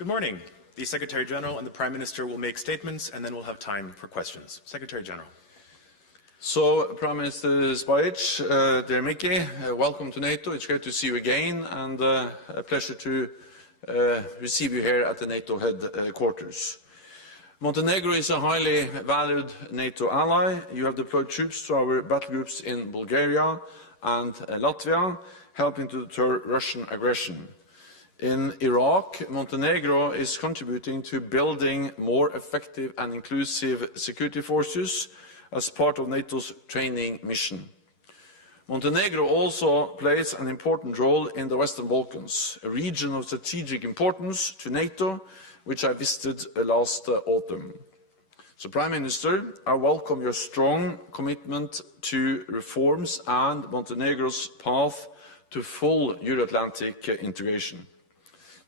Good morning. The Secretary General and the Prime Minister will make statements, and then we'll have time for questions. Secretary General. So, Prime Minister Spajić, dear Mickey, welcome to NATO. It's great to see you again, and a pleasure to receive you here at the NATO headquarters. Montenegro is a highly valued NATO ally. You have deployed troops to our battle groups in Bulgaria and Latvia, helping to deter Russian aggression. In Iraq, Montenegro is contributing to building more effective and inclusive security forces as part of NATO's training mission. Montenegro also plays an important role in the Western Balkans, a region of strategic importance to NATO, which I visited last autumn. So, Prime Minister, I welcome your strong commitment to reforms and Montenegro's path to full Euro-Atlantic integration.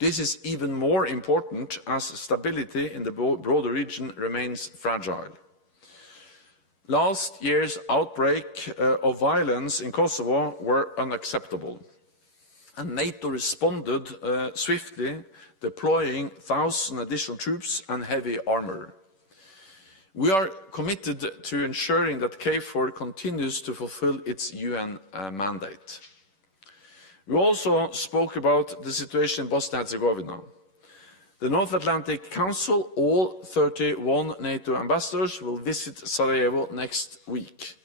This is even more important as stability in the broader region remains fragile. Last year's outbreak of violence in Kosovo were unacceptable, and NATO responded swiftly, deploying 1,000 additional troops and heavy armour. We are committed to ensuring that KFOR continues to fulfil its UN mandate. We also spoke about the situation in Bosnia and Herzegovina. The North Atlantic Council, all 31 NATO ambassadors, will visit Sarajevo next week,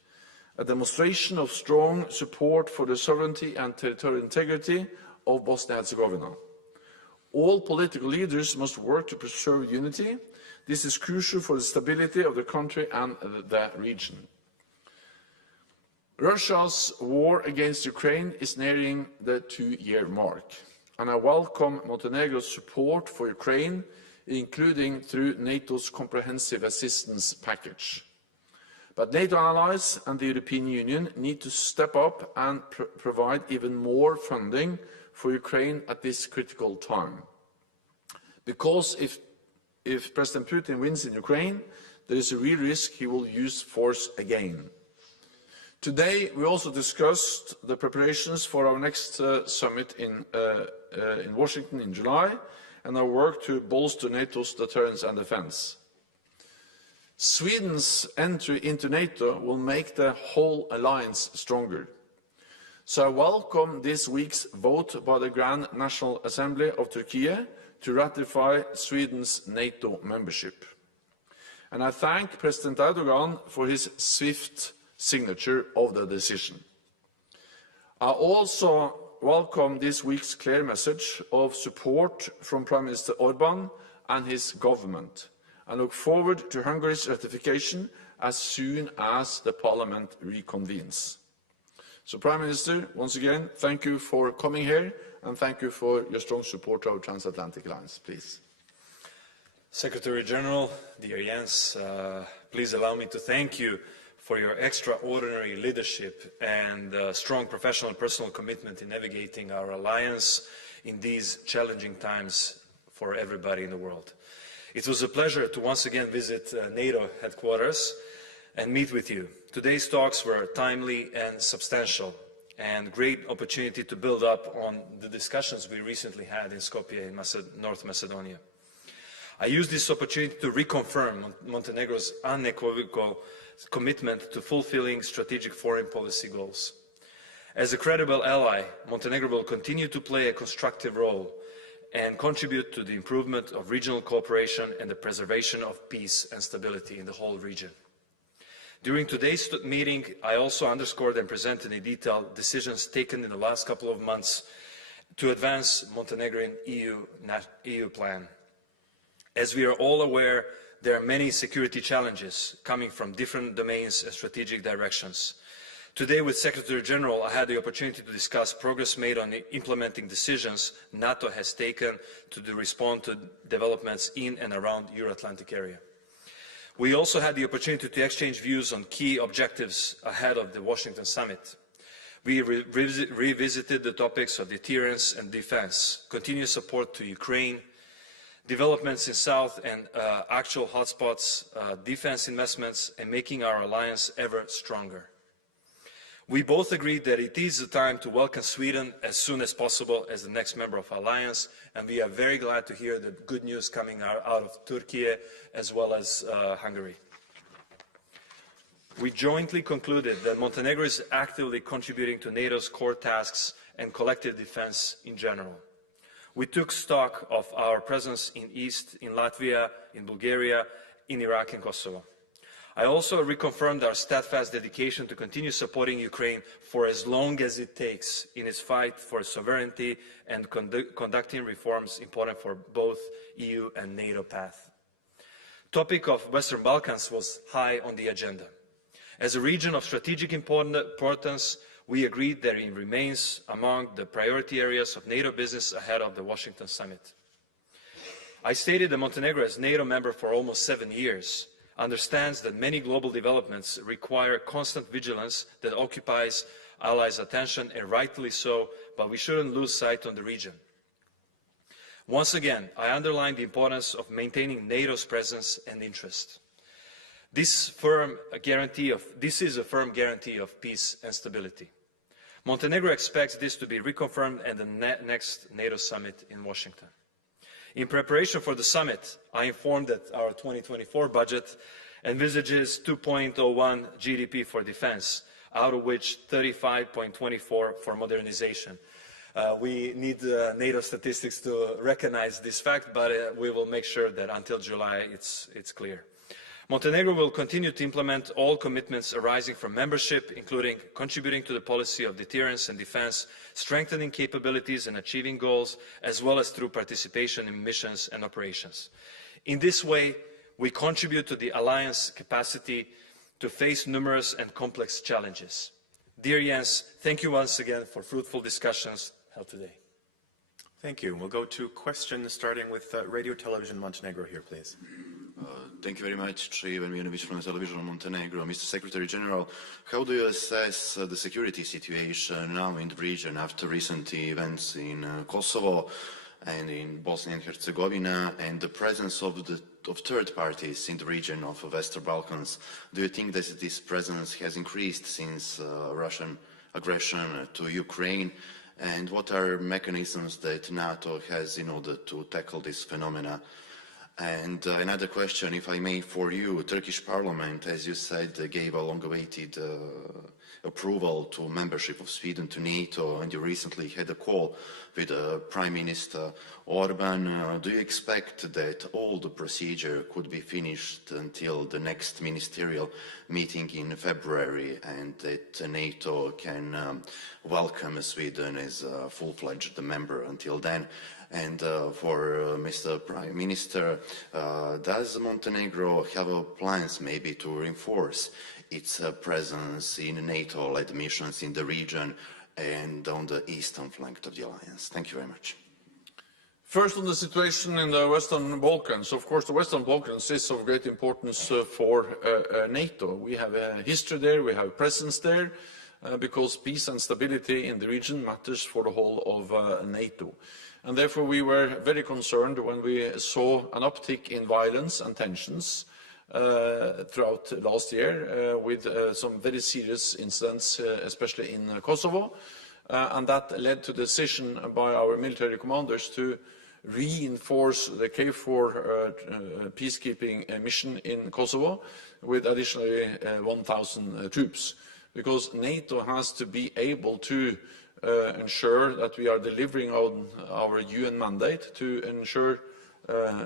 a demonstration of strong support for the sovereignty and territorial integrity of Bosnia and Herzegovina. All political leaders must work to preserve unity. This is crucial for the stability of the country and the region. Russia's war against Ukraine is nearing the 2-year mark, and I welcome Montenegro's support for Ukraine, including through NATO's comprehensive assistance package. But NATO allies and the European Union need to step up and provide even more funding for Ukraine at this critical time. Because if President Putin wins in Ukraine, there is a real risk he will use force again. Today, we also discussed the preparations for our next summit in Washington in July, and our work to bolster NATO's deterrence and defence. Sweden's entry into NATO will make the whole alliance stronger. So I welcome this week's vote by the Grand National Assembly of Turkey to ratify Sweden's NATO membership. And I thank President Erdogan for his swift signature of the decision. I also welcome this week's clear message of support from Prime Minister Orbán and his government. I look forward to Hungary's ratification as soon as the Parliament reconvenes. So, Prime Minister, once again, thank you for coming here and thank you for your strong support of our transatlantic alliance. Please. Secretary General, dear Jens, please allow me to thank you for your extraordinary leadership and strong professional and personal commitment in navigating our alliance in these challenging times for everybody in the world. It was a pleasure to once again visit NATO headquarters and meet with you. Today's talks were timely and substantial, and great opportunity to build up on the discussions we recently had in Skopje in North Macedonia. I use this opportunity to reconfirm Montenegro's unequivocal commitment to fulfilling strategic foreign policy goals. As a credible ally, Montenegro will continue to play a constructive role and contribute to the improvement of regional cooperation and the preservation of peace and stability in the whole region. During today's meeting, I also underscored and presented in detail decisions taken in the last couple of months to advance Montenegrin EU plan. As we are all aware, there are many security challenges coming from different domains and strategic directions. Today with Secretary General, I had the opportunity to discuss progress made on implementing decisions NATO has taken to respond to developments in and around the Euro-Atlantic area. We also had the opportunity to exchange views on key objectives ahead of the Washington summit. We revisited the topics of deterrence and defense, continued support to Ukraine, developments in South and actual hotspots, defense investments, and making our alliance ever stronger. We both agreed that it is the time to welcome Sweden as soon as possible as the next member of our alliance, and we are very glad to hear the good news coming out of Turkey as well as Hungary. We jointly concluded that Montenegro is actively contributing to NATO's core tasks and collective defense in general. We took stock of our presence in East, in Latvia, in Bulgaria, in Iraq and Kosovo. I also reconfirmed our steadfast dedication to continue supporting Ukraine for as long as it takes in its fight for sovereignty and conducting reforms important for both EU and NATO path. Topic of Western Balkans was high on the agenda. As a region of strategic importance, we agreed that it remains among the priority areas of NATO business ahead of the Washington summit. I stated that Montenegro, as NATO member for almost 7 years, understands that many global developments require constant vigilance that occupies allies' attention, and rightly so, but we shouldn't lose sight on the region. Once again, I underline the importance of maintaining NATO's presence and interest. This is a firm guarantee of peace and stability. Montenegro expects this to be reconfirmed at the next NATO summit in Washington. In preparation for the summit, I informed that our 2024 budget envisages 2.01 GDP for defense, out of which 35.24 for modernization. We need NATO statistics to recognize this fact, but we will make sure that until July it's clear. Montenegro will continue to implement all commitments arising from membership, including contributing to the policy of deterrence and defense, strengthening capabilities and achieving goals, as well as through participation in missions and operations. In this way, we contribute to the alliance capacity to face numerous and complex challenges. Dear Jens, thank you once again for fruitful discussions held today. Thank you. We'll go to questions starting with Radio Television Montenegro here, please. Thank you very much, Ivan Mijanovic from Television Montenegro. Mr. Secretary General, how do you assess the security situation now in the region after recent events in Kosovo and in Bosnia and Herzegovina, and the presence of third parties in the region of the Western Balkans? Do you think that this presence has increased since Russian aggression to Ukraine? And what are mechanisms that NATO has in order to tackle this phenomena? And another question, if I may, for you. Turkish Parliament, as you said, gave a long-awaited approval to membership of Sweden to NATO, and you recently had a call with Prime Minister Orban. Do you expect that all the procedure could be finished until the next ministerial meeting in February, and that NATO can welcome Sweden as a full-fledged member until then? And for Mr. Prime Minister, does Montenegro have plans maybe to reinforce its presence in NATO-led missions in the region and on the eastern flank of the alliance? Thank you very much. First, on the situation in the Western Balkans. Of course, the Western Balkans is of great importance for NATO. We have a history there, we have a presence there, because peace and stability in the region matters for the whole of NATO. And therefore we were very concerned when we saw an uptick in violence and tensions throughout last year with some very serious incidents, especially in Kosovo. And that led to the decision by our military commanders to reinforce the KFOR peacekeeping mission in Kosovo with additionally 1,000 troops. Because NATO has to be able to ensure that we are delivering on our UN mandate to ensure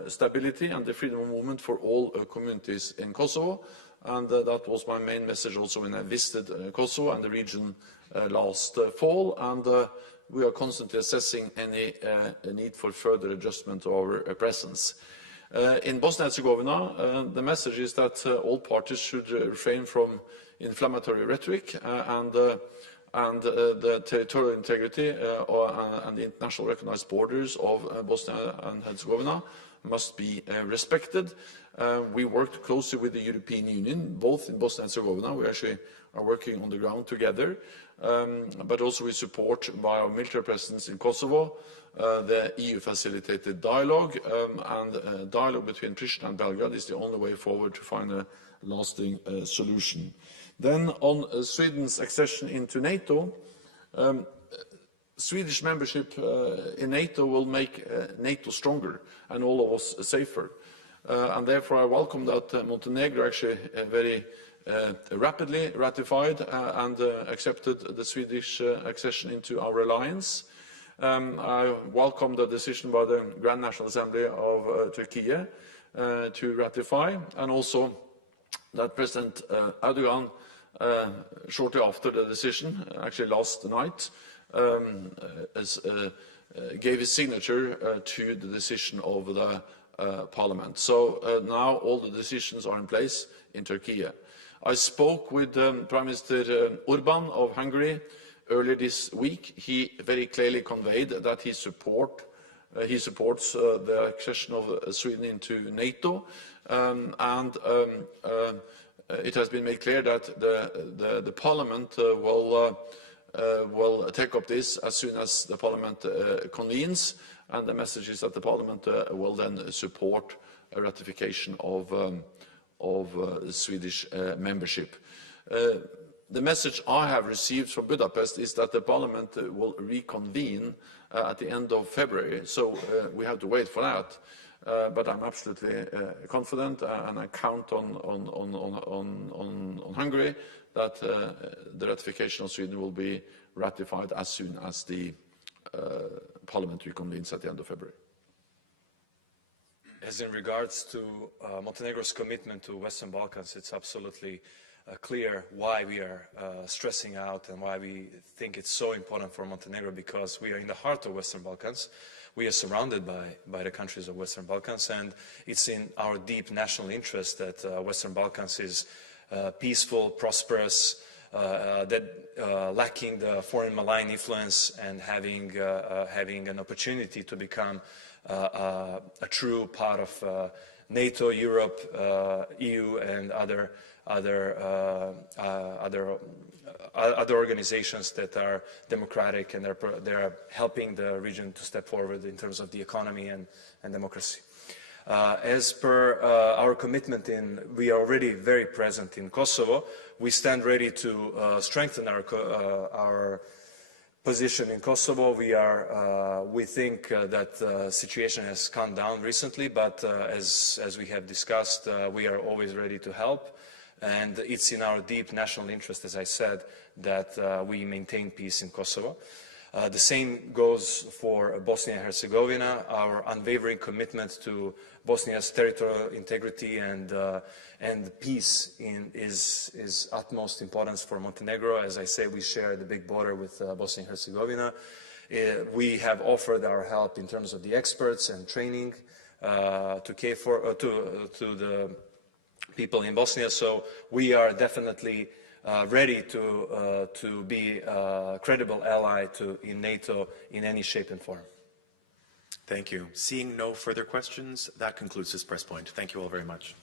stability and the freedom of movement for all communities in Kosovo. And that was my main message also when I visited Kosovo and the region last fall. And we are constantly assessing any need for further adjustment of our presence. In Bosnia and Herzegovina, the message is that all parties should refrain from inflammatory rhetoric and the territorial integrity and the international recognized borders of Bosnia and Herzegovina must be respected. We worked closely with the European Union, both in Bosnia and Herzegovina. We actually are working on the ground together, but also with support by our military presence in Kosovo, the EU-facilitated dialogue, and dialogue between Pristina and Belgrade is the only way forward to find a lasting solution. Then on Sweden's accession into NATO, Swedish membership in NATO will make NATO stronger and all of us safer. And therefore I welcome that Montenegro actually very rapidly ratified and accepted the Swedish accession into our alliance. I welcome the decision by the Grand National Assembly of Turkey to ratify, and also that President Erdogan, shortly after the decision, actually last night, gave his signature to the decision of the Parliament. So now all the decisions are in place in Turkey. I spoke with Prime Minister Orban of Hungary earlier this week. He very clearly conveyed that he supports the accession of Sweden into NATO, and it has been made clear that the Parliament will take up this as soon as the Parliament convenes, and the message is that the Parliament will then support a ratification of Swedish membership. The message I have received from Budapest is that the Parliament will reconvene at the end of February, so we have to wait for that. But I'm absolutely confident, and I count on Hungary that the ratification of Sweden will be ratified as soon as the Parliament reconvenes at the end of February. As in regards to Montenegro's commitment to Western Balkans, it's absolutely clear why we are stressing out and why we think it's so important for Montenegro, because we are in the heart of Western Balkans. We are surrounded by the countries of Western Balkans, and it's in our deep national interest that Western Balkans is peaceful, prosperous, lacking the foreign malign influence, and having an opportunity to become a true part of NATO, Europe, EU, and other organizations that are democratic, and they are helping the region to step forward in terms of the economy and democracy. As per our commitment, we are already very present in Kosovo. We stand ready to strengthen our position in Kosovo. We think that the situation has calmed down recently, but as we have discussed, we are always ready to help. And it's in our deep national interest, as I said, that we maintain peace in Kosovo. The same goes for Bosnia and Herzegovina. Our unwavering commitment to Bosnia's territorial integrity and peace is utmost importance for Montenegro. As I say, we share the big border with Bosnia and Herzegovina. We have offered our help in terms of the experts and training to the people in Bosnia, so we are definitely ready to be a credible ally in NATO in any shape and form. Thank you. Seeing no further questions, that concludes this press point. Thank you all very much.